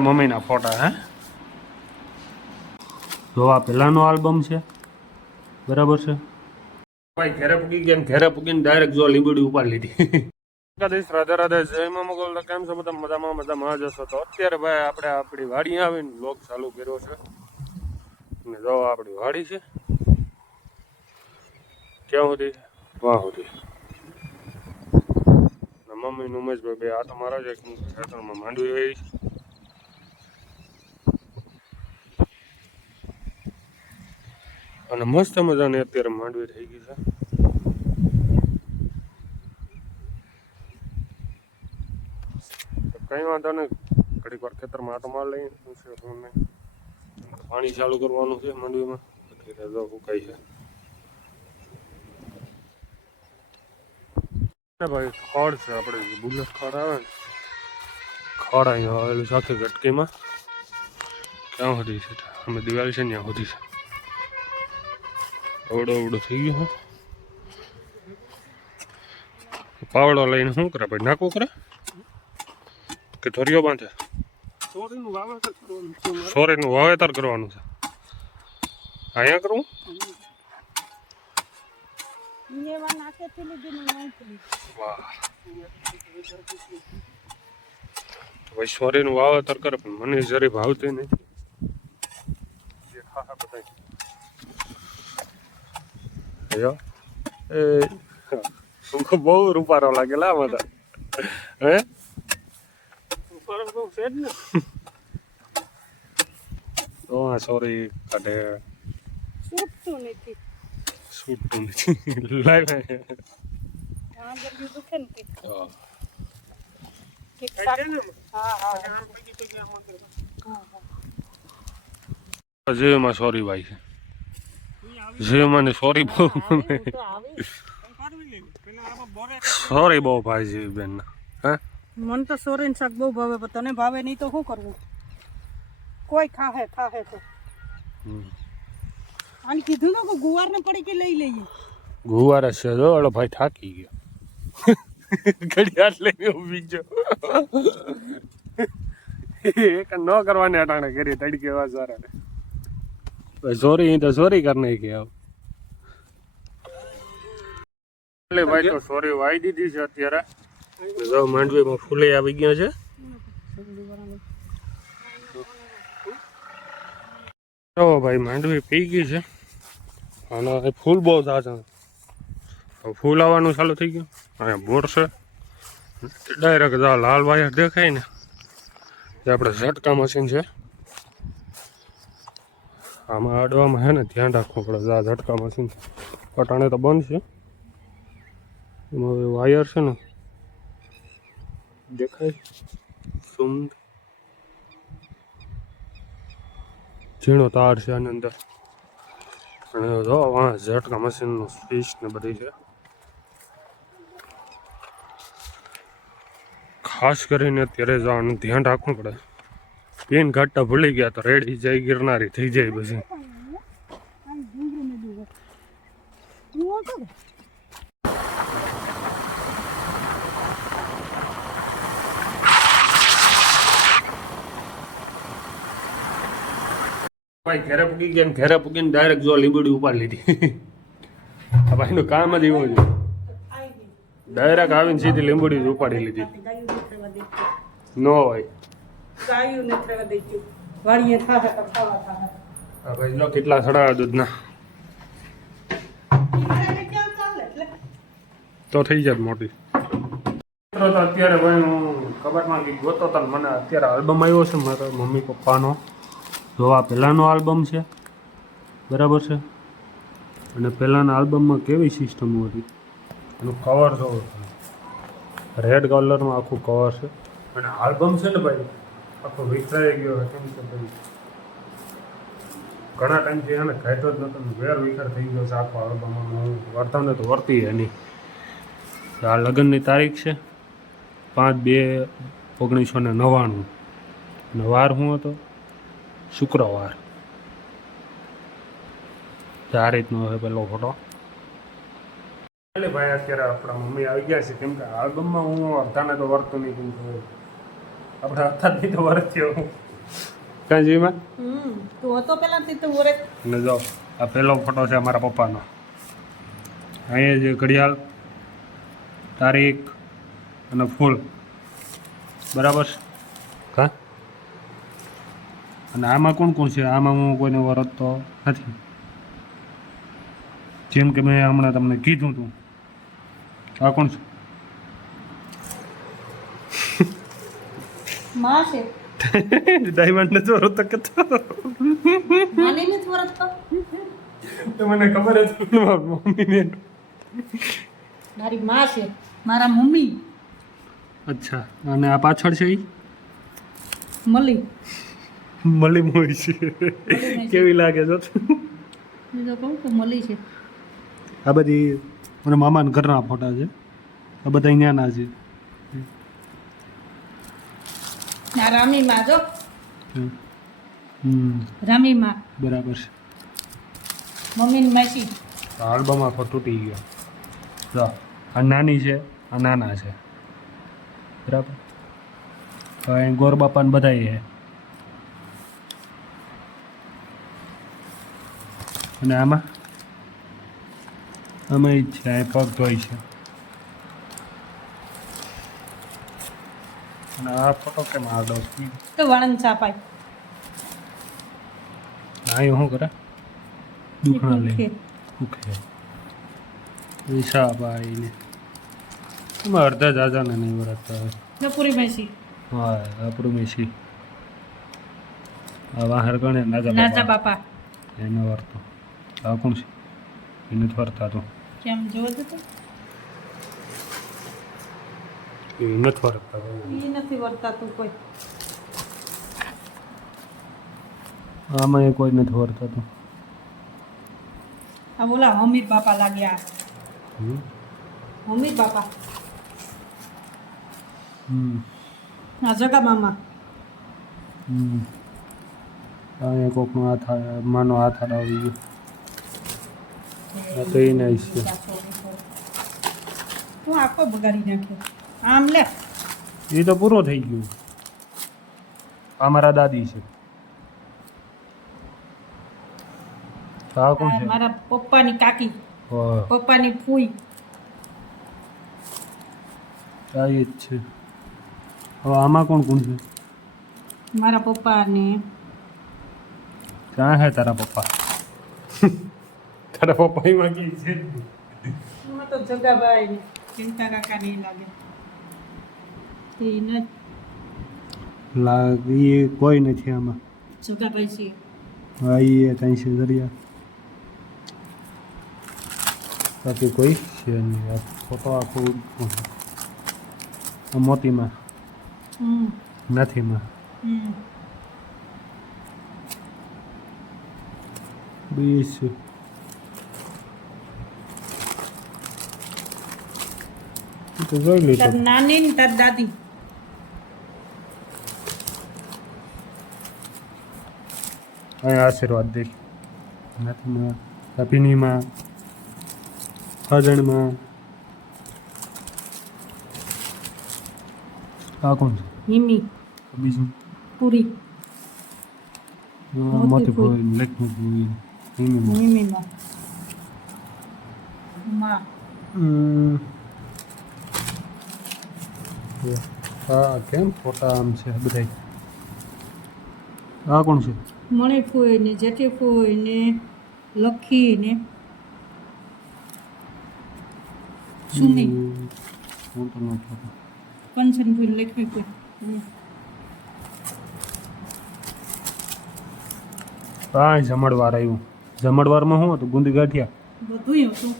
મમ્મીના ફોટા હે જો આ પહેલાનો આલ્બમ છે બરાબર છે ભાઈ ઘરે પૂગી ગયા ઘરે પૂગીને ડાયરેક્ટ જો લીંબડી ઉપાડી લીધી રાધે રાધે જય માં મોગલ કેમ છો બધા મજામાં જશો તો અત્યારે ભાઈ આપણે આપણી વાડી આવીને લોક ચાલુ કર્યો છે અને જો આપણી વાડી છે ક્યાં સુધી વાહ સુધી મમ્મી નું ઉમેશભાઈ બે આ તો મારા જ ખેતરમાં માંડવી હોય અને મસ્ત મજાની અત્યારે માંડવી થઈ ગઈ છે કઈ વાંધો નહીં ઘડીક વાર ખેતરમાં આટો માર લઈએ શું નહીં પાણી ચાલુ કરવાનું છે માંડવીમાં પછી રજા ફૂકાઈ છે ભાઈ ખડ છે આપણે બુલેટ ખડ આવે ને ખડ અહીંયા આવેલું સાથે ગટકીમાં ક્યાં સુધી છે અમે દિવાળી છે ત્યાં સુધી છે અવડો થઈ ગયો પાવડો લઈને શું કરે ભાઈ નાખવું કરે કે ધોરીઓ બાંધે સોરીનું વાવેતર કરવાનું છે અહીંયા કરવું વાહ ભાઈ સોરીનું વાવેતર કરે પણ મને જરી ભાવતી નથી બહુ રૂપારો લાગેલા બધા હે તો સોરી કાઢે છૂટતું નથી લાઈવ જેમાં સોરી ભાઈ છે જે મને સોરી બહુ સોરી બહુ ભાઈ જેવી બેન હે મને તો સોરીન શાક બહુ ભાવે પણ તને ભાવે નહીં તો શું કરવું કોઈ ખાહે તો અને કીધું ને કે ગુવાર ને પડી કે લઈ લઈએ ગુવાર છે જો ઓલો ભાઈ થાકી ગયો ઘડિયાળ લઈને ઊભી ગયો એક ન કરવાની અટાણે કરી તડકે વાસારા સોરી તો સોરી કરને કે એટલે ભાઈ તો સોરી વાઈ દીધી છે અત્યારે જો માંડવીમાં ફૂલે આવી ગયા છે જો ભાઈ માંડવી પી ગઈ છે અને ફૂલ બહુ થાય છે ફૂલ આવવાનું ચાલુ થઈ ગયું અહીંયા બોર છે ડાયરેક્ટ લાલ વાયર દેખાય ને એ આપણે ઝટકા મશીન છે આમાં અડવામાં હે ને ધ્યાન રાખવું પડે આ ઝટકા મશીન પટાણે તો બંધ છે એમાં વાયર છે ને દેખાય સુંદર ઝીણો તાર છે આની અંદર અને જો ઝટકા મશીનનું સ્પીચ ને બધી છે ખાસ કરીને અત્યારે જવાનું ધ્યાન રાખવું પડે પેન ઘાટા ભૂલી ગયા તો રેડી જાય ગિરનારી થઈ જાય પછી ભાઈ ઘરે પૂગી ગયા ઘરે પૂગીને ડાયરેક્ટ જો લીંબડી ઉપાડી લીધી આ ભાઈનું કામ જ એવું છે ડાયરેક્ટ આવીને સીધી લીંબડી જ ઉપાડી લીધી નો હોય ભાઈ જો કેટલા સડા દૂધના તો થઈ જાય મોટી તો અત્યારે ભાઈ હું કબાટમાં કંઈક ગોતો તો મને અત્યારે આલ્બમ આવ્યો છે મારા મમ્મી પપ્પાનો જો આ પહેલાંનો આલ્બમ છે બરાબર છે અને પહેલાંના આલ્બમમાં કેવી સિસ્ટમ હતી એનું કવર જોવો રેડ કલરમાં આખું કવર છે અને આલ્બમ છે ને ભાઈ આખો વિખરાઈ ગયો કેમ કે ભાઈ ઘણા ટાઈમથી એને ખાઈતો જ નહોતો વેર વિખર થઈ ગયો છે આખો આલ્બમ હું વર્તાને તો વર્તી એની આ લગ્નની તારીખ છે 5/2/1999 અને વાર શું હતો શુક્રવાર આ રીતનો હોય પેલો ફોટો એટલે ભાઈ અત્યારે આપણા મમ્મી આવી ગયા છે કેમ કે આલ્બમમાં હું અડધાને તો વર્તો નહીં કેમ કે આપણે અડધાથી તો વર્ત્યો કાંઈ જીમાં તું હતો પેલાથી તો ઓરે અને જો આ પહેલો ફોટો છે અમારા પપ્પાનો. અહીંયા જે ઘડિયાળ, તારીખ અને ફૂલ બરાબર છે. હા, અને આમાં કોણ કોણ છે? આમાં હું કોઈને વરતતો નથી, જેમ કે મેં હમણાં તમને કીધું હતું. આ કોણ છે? માં છે. ડાયમંડ ને ચોરો તો કતો માની ને વરત તો મને ખબર જ મમ્મીને. મારી માં છે, મારા મમ્મી. અચ્છા, અને આ પાછળ છે એ મળી મળી મોઈ છે. કેવી લાગે છે? બીજો કહું તો મળી છે. આ બધી મારા મામાના ઘરના ફોટા છે. આ બધા અહીંયાના છે. આ રામી માં જો, હમ, રામી માં બરાબર છે. મમ્મી ની માસી. આલ્બમ આખો તૂટી ગયો. જો આ નાની છે, આ નાના છે, બરાબર. હવે ગોર બાપાને બધાય છે. અને આમાં આમાં ઈ જ છે, આ પગ ધોઈ છે. અને આ ફોટો કેમ આડો તો વણન છાપાય આ શું કરે? દુખણા લે ઉખે ઈશાભાઈ ને એમાં અડધા જાજાને નહીં વરતતા હોય. નપુરી માસી. હા, આપણું મેસી આ વાહર ગણે નાજા નાજા બાપા. એને વરતો. આ કોણ છે? એને જ વરતા તો કેમ જોવો તો એ નથી વરતતા. ઈ નથી વર્તાતું કોઈ. આમાં એ કોઈ નથી વરતા તો. આ બોલા હમીર બાપા લાગ્યા. હમ. હમીર બાપા. હમ. આ જગા મામા. હમ. અહીંયા કોકનો હાથ માનો હાથ આવી ગયો. આ તો એ નહીં છે. તું આખો બગાડી નાખ્યો. આમ લે. એ તો પૂરો થઈ ગયું. આ મારા દાદી છે. આ કોણ છે? મારા પપ્પાની કાકી, હા, પપ્પાની ફૂઈ. આ એ જ છે. હવે આમાં કોણ કોણ છે? મારા પપ્પા ને ક્યાં હે તારા પપ્પા? તારા પપ્પા એમાં કી છે? એમાં તો જગાભાઈ ને ચિંતા કાકા નહીં લાગે. એને લાગી કોઈ નથી આમાં. જગાભાઈ છે. હા, એ ત્યાં છે દરિયા. બાકી કોઈ છે નહીં. આ ફોટો આખો મોતીમાં નથીમાં બીસ છે. તો જોઈ લીધું. તાર નાની ને તાર દાદી. અહીંયા આશીર્વાદ દે. નથીમાં, કપિનીમાં, હજણમાં. આ કોણ છે? હિમી બીજું પૂરી મોતી ફોઈ લેખનું ફોઈ હિમીમાં. હિમીમાં માં. હા, કેમ ફોટા આમ છે બધાય? આ કોણ છે? મણી ફૂઈ ને જેઠી ફૂઈ ને લખી ને સુમી હું તો નથી ખબર. કંચન ફૂઈ લખી ફૂઈ. હા, જમણવાર આવ્યું. જમણવારમાં શું હતું? ગુંદી ગાંઠિયા. બધું હતું.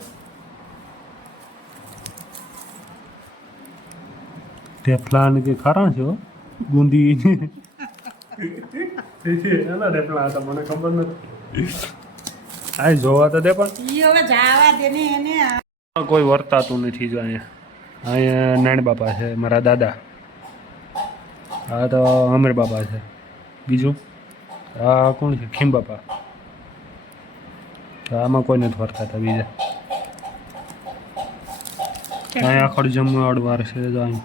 ઢેફલા ને કે ખારા છે હો. ગુંદી એના ઢેફલા હતા મને ખબર નથી. આ જોવા તો દે પણ ઈ હવે જાવા દે ને એને. કોઈ વર્તાતું નથી. જો અહીંયા નાણ બાપા છે, મારા દાદા. આ તો અમીર બાપા છે. બીજું આ કોણ છે? ખીમ બાપા. આમાં કોઈ નથી વર્તાતા બીજા. અહીંયા આખો જમણવાર છે. જો અહીં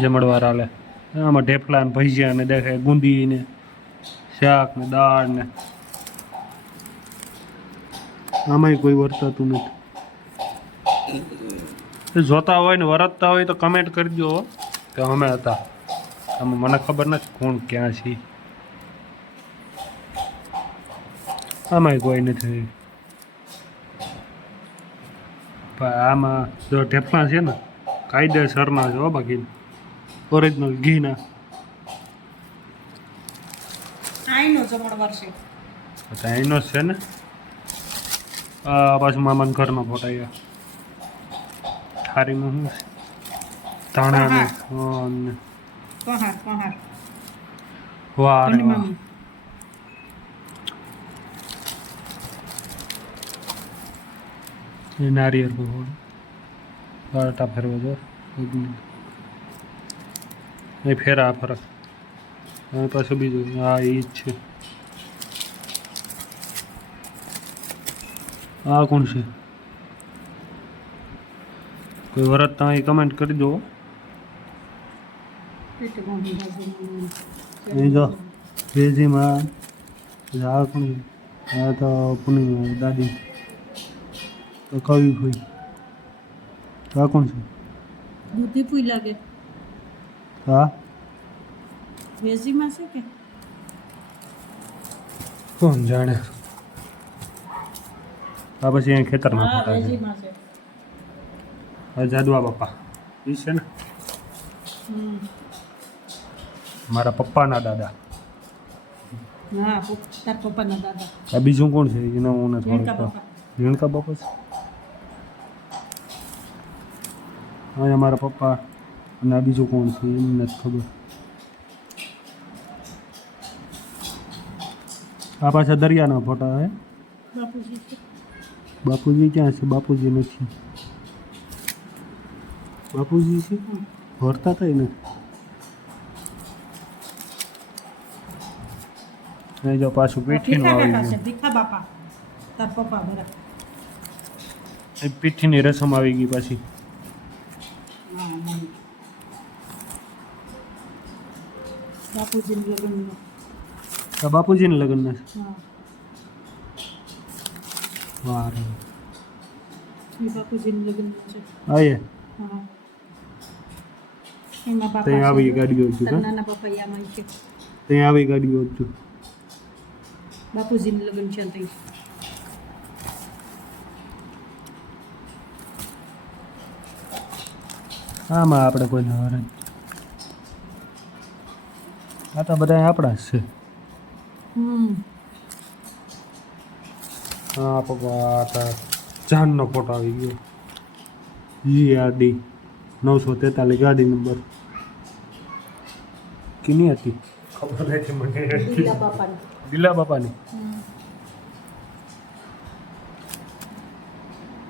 જમણવાર હાલે. આમાં ઢેફલા ને ભજીયા ને દેખાય, ગુંદી ને શાક ને દાળ ને આમાંય કોઈ વર્તાતું નથી. જોતા હોય ને વરતતા હોય તો કમેન્ટ કરજો કે અમે હતા. આમાં મને ખબર નથી કોણ ક્યાં છે. આમાંય કોઈ નથી. પણ આમાં જો ઢેફલા છે ને કાયદેસરના છે હો, બાકી ઓરિજિનલ ઘીના. આઈનો જમણવાર છે. એનો જ છે ને. આ પાછું મામાના ઘરનો ફોટો આવ્યા. થારીમાં શું છે? ધાણા ને પહાડ પહાડ વાહ રે વાહ. મમ્મી એ નારિયેળ પકોડું પાટા ફેરવા દો. એ ફેરા ફરક અને પાછું બીજું હા એ જ છે. આ કોણ છે? કોઈ વરત તમે કમેન્ટ કરી દો. એ જો વેજીમાં આ કોણ છે? આ તો પૂનમ દાદી તો કવિ ભાઈ. આ કોણ છે? દૂધી પૂઈ લાગે. હા વેજીમાં છે કે કોણ જાણે. આ પછી અહીં ખેતરમાં હા ફોટા છે. વેજીમાં છે. આ જાદવા બાપા એ છે ને મારા પપ્પાના દાદા. હા તાર પપ્પાના દાદા. આ બીજું કોણ છે એના હું નથી રેણકા ઓળખતો. બાપા. રેણકા બાપા છે. અહીંયા મારા પપ્પા અને આ બીજું કોણ છે એમ નથી ખબર. આ પાછા દરિયાના ફોટા હે. બાપુજી છે. બાપુજી ક્યાં છે? બાપુજી નથી. બાપુજી છે ભરતા થાય નથી. અહીં જો પાછું પીઠીનું ભીખા આવી કાકા છે. ગયું. ભીખા બાપા તાર પપ્પા બરા. એ પીઠીની રસમ આવી ગઈ પાછી. હા મમ્મી બાપુજીનું લગ્નનું. આ બાપુજીને લગ્નના છે. હા વાહ રે. એ બાપુજીનું લગ્નનું છે. આયે હા એમાં બાપા ત્યાં આવી છે. ગાડીઓ જ તાર નાના પપ્પા યામાં છે. ત્યાં આવી ગાડીઓ જ બાપુજીનું લગ્ન છે તઈ. આમાં આપણે કોઈ નવર જ. આ તો બધા આપણા જ છે. હા પપ્પા જાનનો ફોટો આવી ગયો. GRD 943 ગાડી નંબર કેની હતી ખબર નથી મને. દીલા બાપાની. દિલા બાપાની.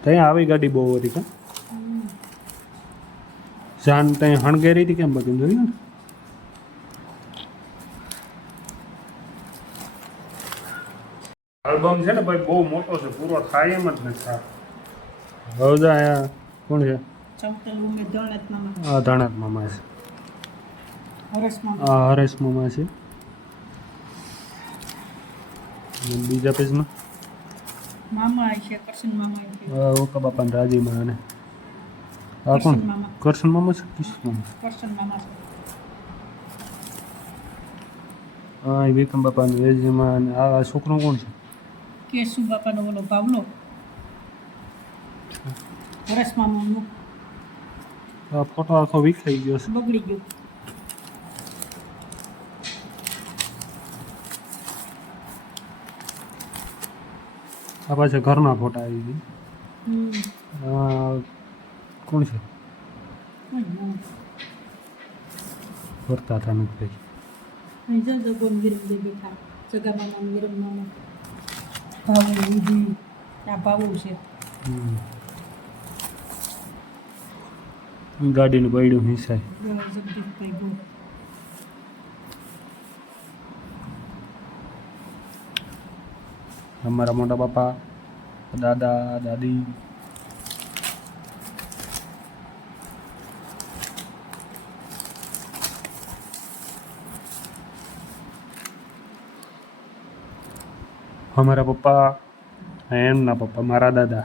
ત્યાં આવી ગાડી બહુ હતી કા. જાન ત્યાં હણગેરી હતી કેમ બાકી જોયું ને. આલ્બમ છે ને ભાઈ બહુ મોટો છે, પૂરો થાય એમ જ નથી થાય. હવે જો અહીંયા કોણ છે? ચૌટલ ઉમે દોલત મામા. આ ધણાત મામા છે. હરેશ મામા. આ હરેશ મામા છે. અને બીજા પેજમાં મામા આવી છે. કરશન મામા આવી છે. ઓકા બાપા ને રાજીમાં અને આ કોણ? કરશન મામા. કરશન મામા છે. કિશન મામા. કરશન મામા છે. હા એ વિક્રમ બાપા ને વેજીમાં અને આ છોકરો કોણ છે? કેશુ બાપાનો ઓલો ભાવલો. હરેશ મામાનું આ ફોટો આખો વિખાઈ ગયો છે. બગડી ગયું. આ પાછા ઘરના ફોટા આવી ગયા. આ કોણ છે? કરતા હતા નથી ભાઈ. અહીં જલ જગોન વિરમ દે બેઠા. જગા મામા વિરમ મામા. ભાવું વિધિ. આ ભાવું છે. ગાડીનું બૈડું હિંસાય. જગદીશભાઈ ગો. અમારા મોટા બાપા, દાદા, દાદી. અમારા પપ્પા એમના પપ્પા મારા દાદા.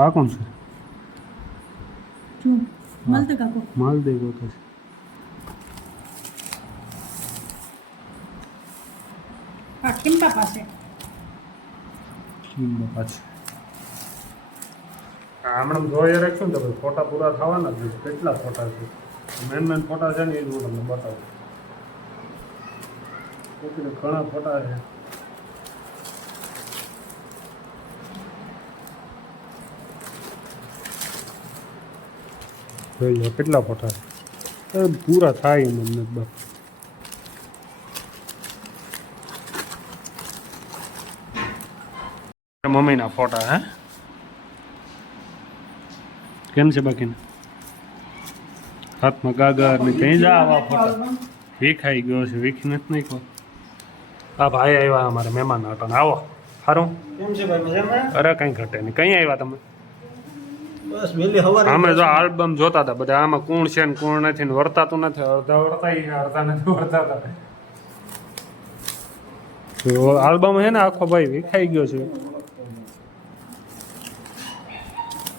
આ કોણ છે? શું મળતે કાકો માલદેવ ગોતો છે. હા કેમ બાપા છે બાપા છે. હમણાં જોઈ રાખશું ને તો ભાઈ ફોટા પૂરા થવાના જ છે. કેટલા ફોટા છે? મેન ફોટા છે ને એ જ હું તમને બતાવું. એટલે ઘણા ફોટા છે. જોઈ લો કેટલા ફોટા છે. પૂરા થાય એમ નથી બસ. મમ્મીના ફોટા હે કેમ છે બાકીના? હાથમાં ગાગર ને કઈ જા આવા ફોટા વીખાઈ ગયો છે. વીખી નથી નાખ્યો. આ ભાઈ આવ્યા અમારે મહેમાન હતા. આવો સારું. કેમ છે ભાઈ મજામાં? અરે કંઈ ઘટે નહીં. કઈ આવ્યા તમે? બસ વહેલી હવારે અમે જો આલ્બમ જોતા હતા બધા. આમાં કોણ છે ને કોણ નથી ને વર્તાતું નથી. અડધા વર્તાઈ ગયા, અડધા નથી વર્તાતા. આલ્બમ હે ને આખો ભાઈ વીખાઈ ગયો છે.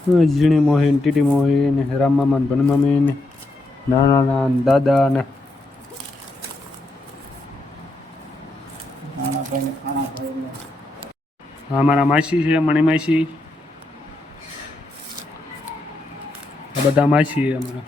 ઝીણી મોહીન, ટીટી મોહીન, રામ મામા ને ભન મમ્મી ને નાના ના દાદા ને અમારા માસી છે, મણી માસી. આ બધા માસી છે અમારા.